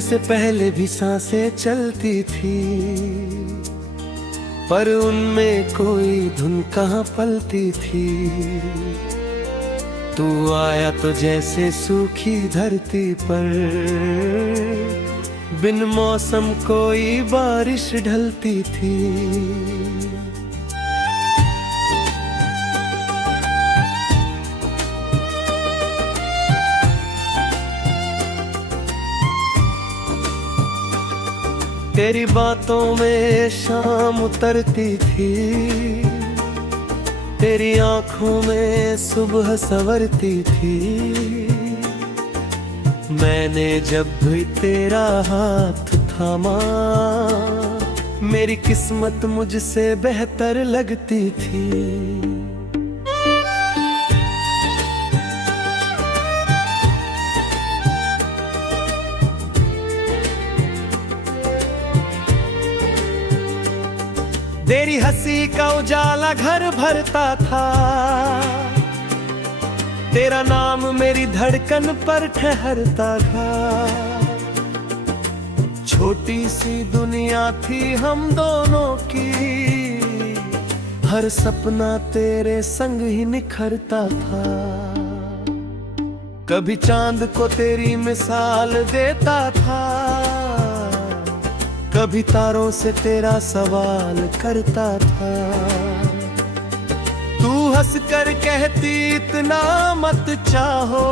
जीने से पहले भी सांसें चलती थी, पर उनमें कोई धुन कहाँ पलती थी। तू आया तो जैसे सूखी धरती पर बिन मौसम कोई बारिश ढलती थी। तेरी बातों में शाम उतरती थी, तेरी आंखों में सुबह संवरती थी। मैंने जब भी तेरा हाथ थामा, मेरी किस्मत मुझसे बेहतर लगती थी। तेरी हंसी का उजाला घर भरता था, तेरा नाम मेरी धड़कन पर ठहरता था। छोटी सी दुनिया थी हम दोनों की, हर सपना तेरे संग ही निखरता था। कभी चांद को तेरी मिसाल देता था, कभी तारों से तेरा सवाल करता था। तू हंस कर कहती इतना मत चाहो,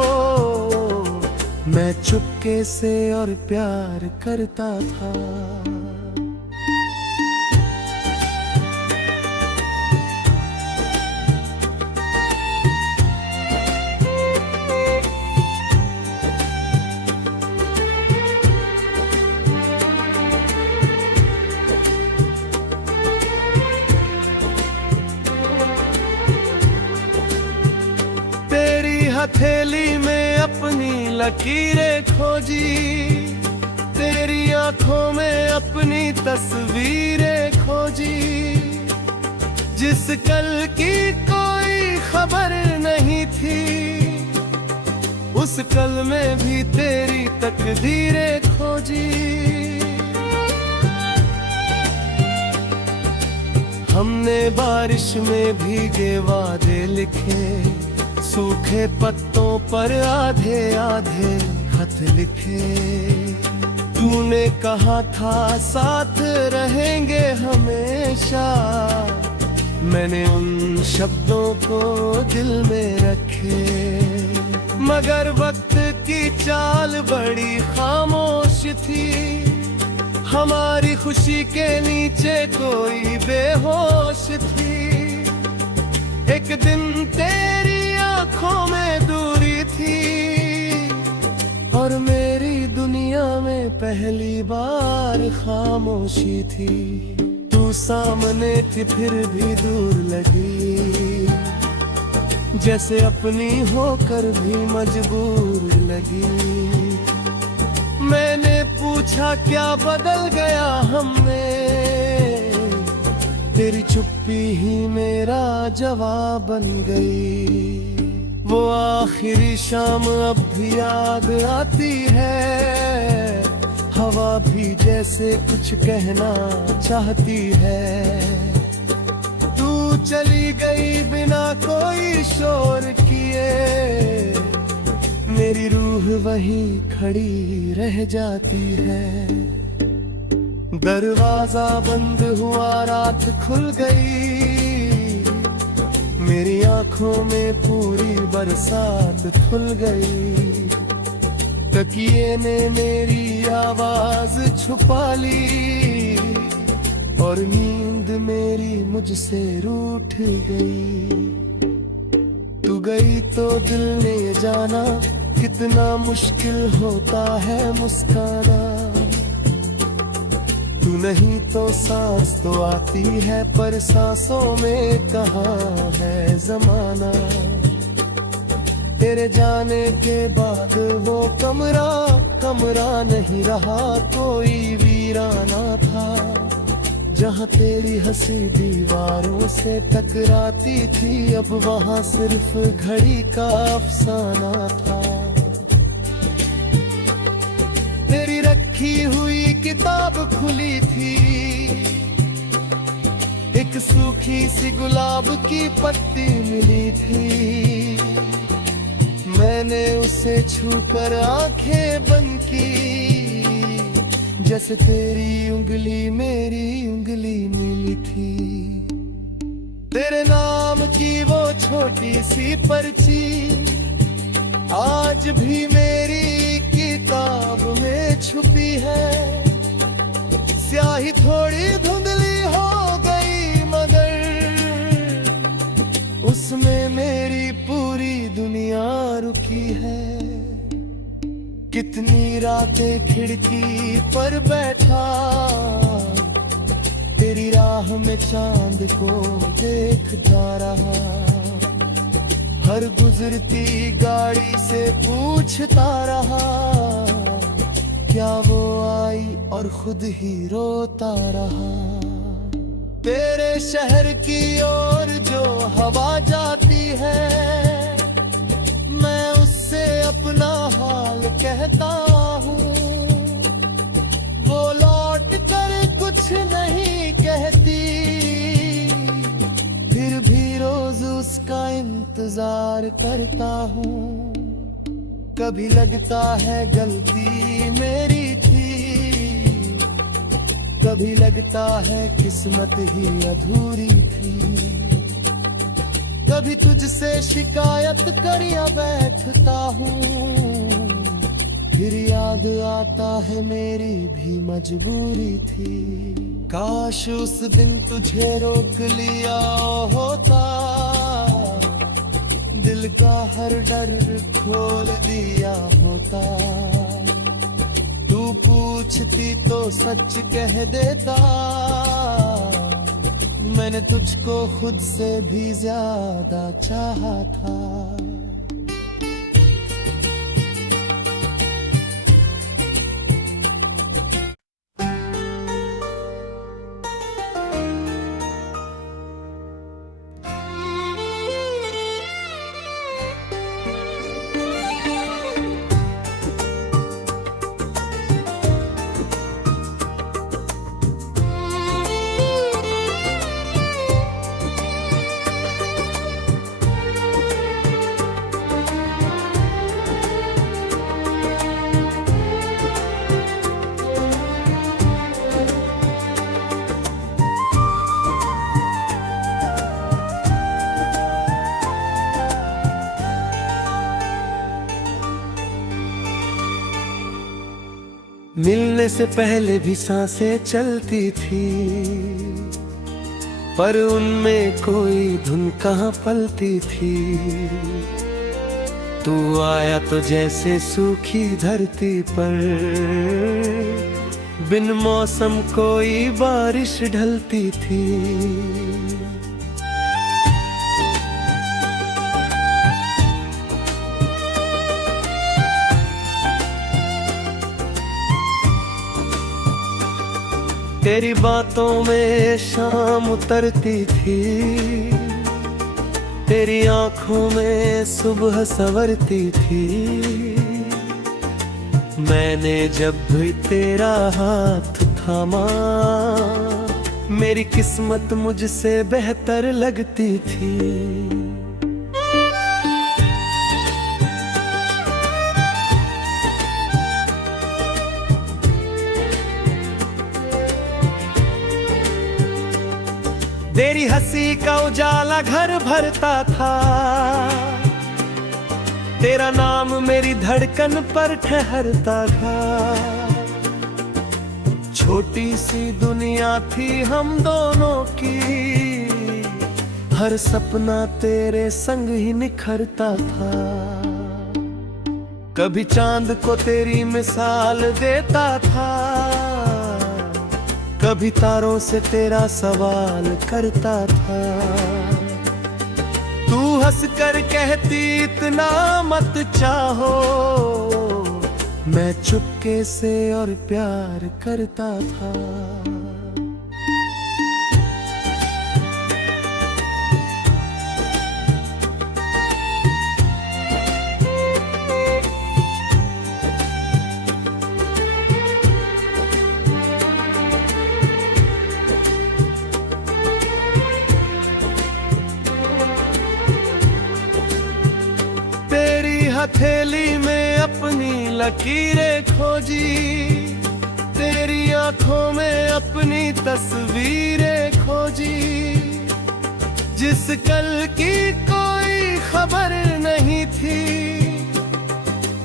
मैं चुपके से और प्यार करता था। हथेली में अपनी लकीरें खोजी, तेरी आंखों में अपनी तस्वीरें खोजी। जिस कल की कोई खबर नहीं थी, उस कल में भी तेरी तकदीरें खोजी। हमने बारिश में भीगे वादे लिखे, सूखे पत्तों पर आधे आधे खत लिखे। तूने कहा था साथ रहेंगे हमेशा, मैंने उन शब्दों को दिल में रखे। मगर वक्त की चाल बड़ी खामोश थी, हमारी खुशी के नीचे कोई बेहोश थी। एक दिन तेरी आंखों में दूरी थी, और मेरी दुनिया में पहली बार खामोशी थी। तू सामने थी फिर भी दूर लगी, जैसे अपनी होकर भी मजबूर लगी। मैंने पूछा क्या बदल गया हमें, तेरी चुप्पी ही मेरा जवाब बन गई। वो आखिरी शाम अब भी याद आती है, हवा भी जैसे कुछ कहना चाहती है। तू चली गई बिना कोई शोर किए, मेरी रूह वहीं खड़ी रह जाती है। दरवाजा बंद हुआ, रात खुल गई, मेरी आंखों में पूरी बरसात खुल गई। तकिए ने मेरी आवाज छुपा ली, और नींद मेरी मुझसे रूठ गई। तू गई तो दिल ने जाना, कितना मुश्किल होता है मुस्काना। तू नहीं तो सांस तो आती है, पर सांसों में कहाँ है जमाना। तेरे जाने के बाद वो कमरा कमरा नहीं रहा, कोई वीराना था। जहाँ तेरी हंसी दीवारों से टकराती थी, अब वहाँ सिर्फ घड़ी का अफसाना था। तेरी लिखी हुई किताब खुली थी, एक सूखी सी गुलाब की पत्ती मिली थी। मैंने उसे छूकर आंखें बंद की, जैसे तेरी उंगली मेरी उंगली मिली थी। तेरे नाम की वो छोटी सी पर्ची आज भी मेरी किताब में छुपी है। स्याही थोड़ी धुंधली हो गई मगर उसमें मेरी पूरी दुनिया रुकी है। कितनी रातें खिड़की पर बैठा तेरी राह में चांद को देखता रहा। हर गुजरती गाड़ी से पूछता रहा, क्या वो आई और खुद ही रोता रहा। तेरे शहर की ओर जो हवा जाती है, मैं उससे अपना हाल कहता हूँ। वो लौट कर कुछ नहीं कहती, फिर भी रोज उसका इंतजार करता हूँ। कभी लगता है गलती मेरी थी, कभी लगता है किस्मत ही अधूरी थी। कभी तुझसे शिकायत कर या बैठता हूँ, फिर याद आता है मेरी भी मजबूरी थी। काश उस दिन तुझे रोक लिया होता, दिल का हर डर खोल दिया होता। तू पूछती तो सच कह देता, मैंने तुझको खुद से भी ज्यादा चाहा था। मिलने से पहले भी सांसें चलती थी, पर उनमें कोई धुन कहाँ पलती थी। तू आया तो जैसे सूखी धरती पर बिन मौसम कोई बारिश ढलती थी। तेरी बातों में शाम उतरती थी, तेरी आंखों में सुबह संवरती थी। मैंने जब भी तेरा हाथ थामा, मेरी किस्मत मुझसे बेहतर लगती थी। तेरी हंसी का उजाला घर भरता था, तेरा नाम मेरी धड़कन पर ठहरता था। छोटी सी दुनिया थी हम दोनों की, हर सपना तेरे संग ही निखरता था। कभी चांद को तेरी मिसाल देता था, कभी तारों से तेरा सवाल करता था। तू हंस कर कहती इतना मत चाहो, मैं चुपके से और प्यार करता था। हथेली में अपनी लकीरें खोजी, तेरी आंखों में अपनी तस्वीरें खोजी। जिस कल की कोई खबर नहीं थी,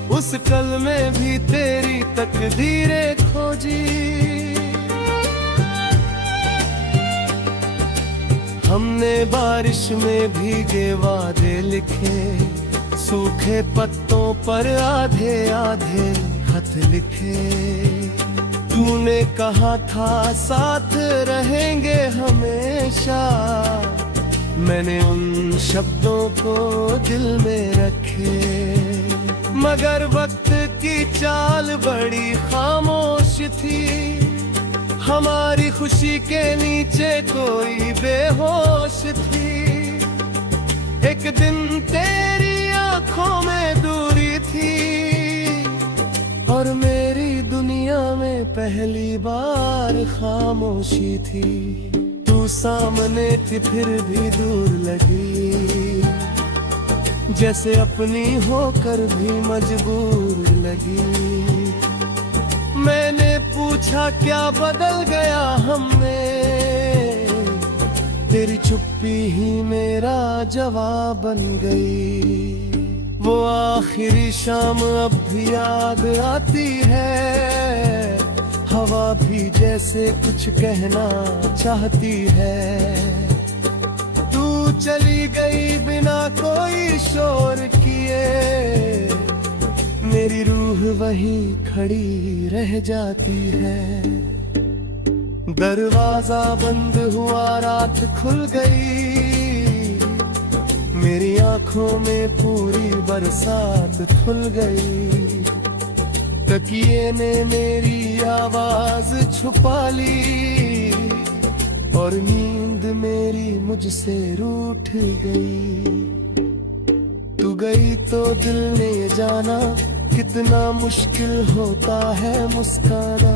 उस कल में भी तेरी तकदीरें खोजी। हमने बारिश में भीगे वादे लिखे, सूखे पत्तों पर आधे आधे खत लिखे। तूने कहा था साथ रहेंगे हमेशा, मैंने उन शब्दों को दिल में रखे। मगर वक्त की चाल बड़ी खामोश थी, हमारी खुशी के नीचे कोई बेहोश थी। एक दिन तेरी आंखों में दूरी थी, और मेरी दुनिया में पहली बार खामोशी थी। तू सामने थी फिर भी दूर लगी, जैसे अपनी होकर भी मजबूर लगी। मैंने पूछा क्या बदल गया हममें, तेरी चुप्पी ही मेरा जवाब बन गई। वो आखिरी शाम अब भी याद आती है, हवा भी जैसे कुछ कहना चाहती है। तू चली गई बिना कोई शोर किए, मेरी रूह वहीं खड़ी रह जाती है। दरवाजा बंद हुआ, रात खुल गई, मेरी आंखों में पूरी बरसात खुल गई। तकिए ने मेरी आवाज छुपा ली, और नींद मेरी मुझसे रूठ गई। तू गई तो दिल ने जाना, कितना मुश्किल होता है मुस्काना।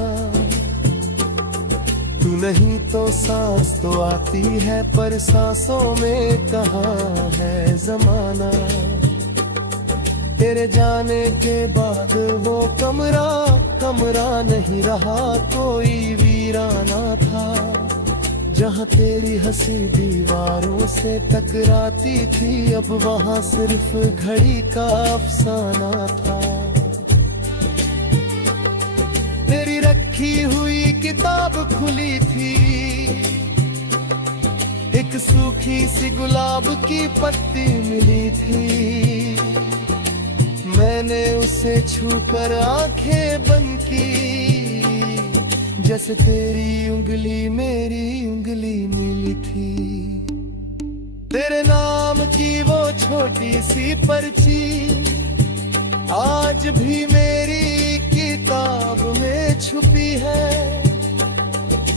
तू नहीं तो सांस तो आती है, पर सांसों में कहाँ है जमाना। तेरे जाने के बाद वो कमरा नहीं रहा, कोई वीराना था। जहाँ तेरी हंसी दीवारों से टकराती थी, अब वहाँ सिर्फ घड़ी का अफसाना था। तेरी रखी हुई किताब खुली थी, एक सूखी सी गुलाब की पत्ती मिली थी। मैंने उसे छूकर आंखें बंद की, जैसे तेरी उंगली मेरी उंगली मिली थी। तेरे नाम की वो छोटी सी पर्ची आज भी मेरी किताब में छुपी है।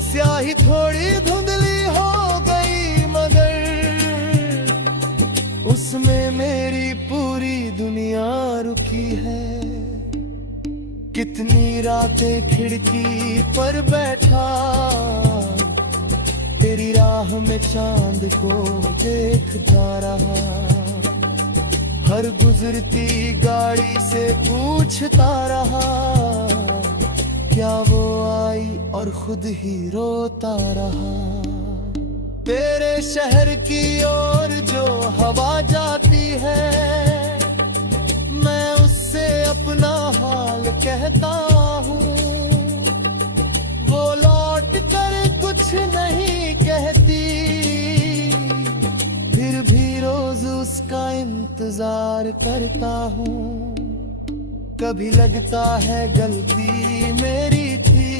स्याही थोड़ी धुंधली हो गई, मगर उसमें मेरी पूरी दुनिया रुकी है। कितनी रातें खिड़की पर बैठा, तेरी राह में चांद को देखता रहा। हर गुजरती गाड़ी से पूछता रहा, क्या वो आई और खुद ही रोता रहा। तेरे शहर की ओर जो हवा जाती है, मैं उससे अपना हाल कहता हूँ। वो लौट कर कुछ नहीं कहती, फिर भी रोज उसका इंतजार करता हूँ। कभी लगता है गलती मेरी थी,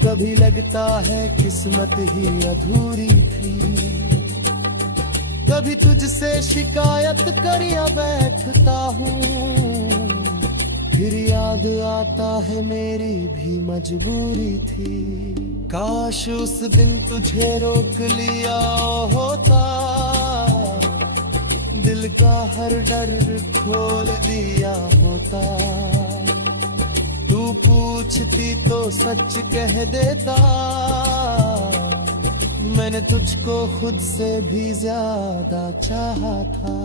कभी लगता है किस्मत ही अधूरी थी। कभी तुझसे शिकायत कर या बैठता हूँ, फिर याद आता है मेरी भी मजबूरी थी। काश उस दिन तुझे रोक लिया होता, दिल का हर डर खोल दिया होता। तू पूछती तो सच कह देता, मैंने तुझको खुद से भी ज्यादा चाहा था।